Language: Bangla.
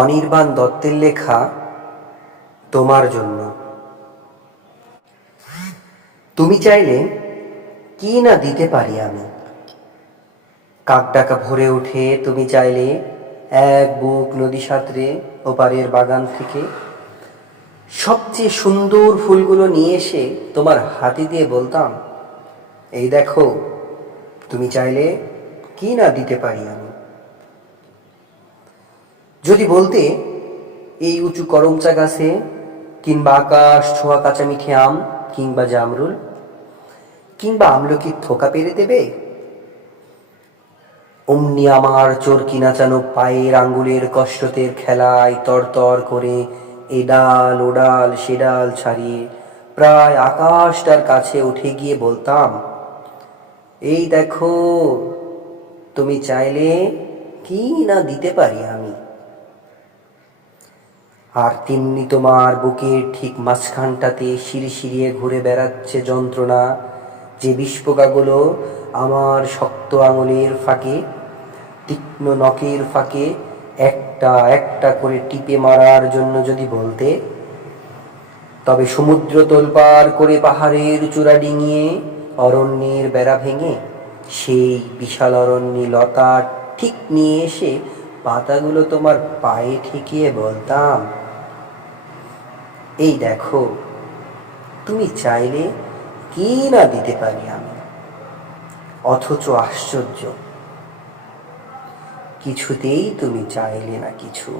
অনির্বাণ দত্তের লেখা তোমার জন্য। তুমি চাইলে কি না দিতে পারি আমি। কাকডাকা ভরে ওঠে তুমি চাইলে এক বুক নদী সাঁতরে ওপারের বাগান থেকে সবচেয়ে সুন্দর ফুলগুলো নিয়ে এসে তোমার হাতে দিয়ে বলতাম, এই দেখো, তুমি চাইলে কি না দিতে পারি আমি। যদি বলতে এই উঁচু করমচা গাছে কিংবা আকাশ ছোঁয়া কাঁচা মিঠে আম কিংবা জামরুল কিংবা আমলকির থোকা পেরে দেবে, অমনি আমার চরকি নাচানো পায়ের আঙ্গুলের কষ্টতের খেলায় তরতর করে এ ডাল ও ডাল সে ডাল ছাড়িয়ে প্রায় আকাশটার কাছে উঠে গিয়ে বলতাম, এই দেখো, তুমি চাইলে কি না দিতে পারি আমি। আর তেমনি তোমার বুকের ঠিক মাঝখানটাতে শিরিয়ে ঘুরে বেড়াচ্ছে যন্ত্রণা, যে বিষপোকাগুলো আমার শক্ত আঙুলের ফাঁকে তীক্ষ্ণ নখের ফাঁকে একটা একটা করে টিপে মারার জন্য যদি বলতে, তবে সমুদ্র তোলপাড় করে পাহাড়ের চূড়া ডিঙিয়ে অরণ্যের বেড়া ভেঙে সেই বিশাল অরণ্যে লতা ঠিক নিয়ে এসে পাতাগুলো তোমার পায়ে ঠেকিয়ে বলতাম, এই দেখো, তুমি চাইলে কি না দিতে পারি আমি। অথচ আশ্চর্য, কিছুতেই তুমি চাইলে না কিছু।